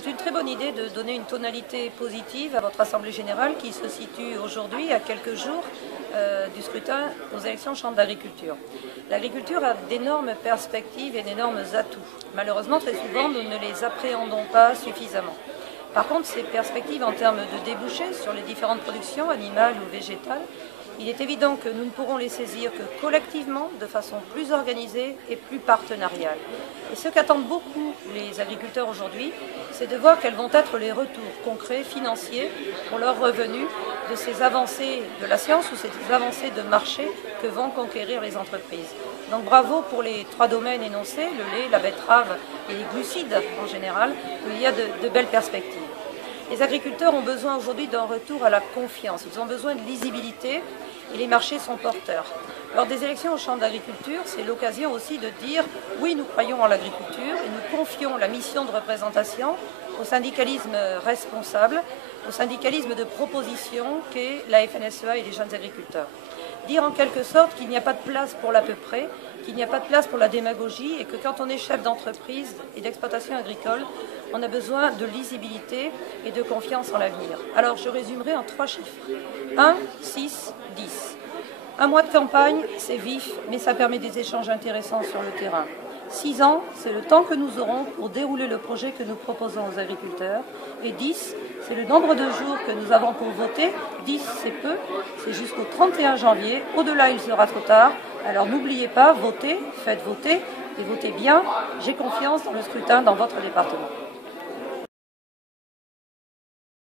C'est une très bonne idée de donner une tonalité positive à votre Assemblée générale qui se situe aujourd'hui à quelques jours du scrutin aux élections Chambre d'agriculture. L'agriculture a d'énormes perspectives et d'énormes atouts. Malheureusement, très souvent, nous ne les appréhendons pas suffisamment. Par contre, ces perspectives en termes de débouchés sur les différentes productions animales ou végétales, il est évident que nous ne pourrons les saisir que collectivement, de façon plus organisée et plus partenariale. Et ce qu'attendent beaucoup les agriculteurs aujourd'hui, c'est de voir quels vont être les retours concrets, financiers, pour leurs revenus de ces avancées de la science ou ces avancées de marché que vont conquérir les entreprises. Donc bravo pour les 3 domaines énoncés, le lait, la betterave et les glucides en général, où il y a de belles perspectives. Les agriculteurs ont besoin aujourd'hui d'un retour à la confiance, ils ont besoin de lisibilité et les marchés sont porteurs. Lors des élections aux chambres d'agriculture, c'est l'occasion aussi de dire oui, nous croyons en l'agriculture et nous confions la mission de représentation au syndicalisme responsable, au syndicalisme de proposition qu'est la FNSEA et les jeunes agriculteurs. Dire en quelque sorte qu'il n'y a pas de place pour l'à peu près, qu'il n'y a pas de place pour la démagogie et que quand on est chef d'entreprise et d'exploitation agricole, on a besoin de lisibilité et de confiance en l'avenir. Alors je résumerai en 3 chiffres. 1, 6, 10. Un mois de campagne, c'est vif, mais ça permet des échanges intéressants sur le terrain. 6 ans, c'est le temps que nous aurons pour dérouler le projet que nous proposons aux agriculteurs. Et 10, c'est le nombre de jours que nous avons pour voter. 10, c'est peu, c'est jusqu'au 31 janvier. Au-delà, il sera trop tard. Alors n'oubliez pas, votez, faites voter et votez bien. J'ai confiance dans le scrutin dans votre département.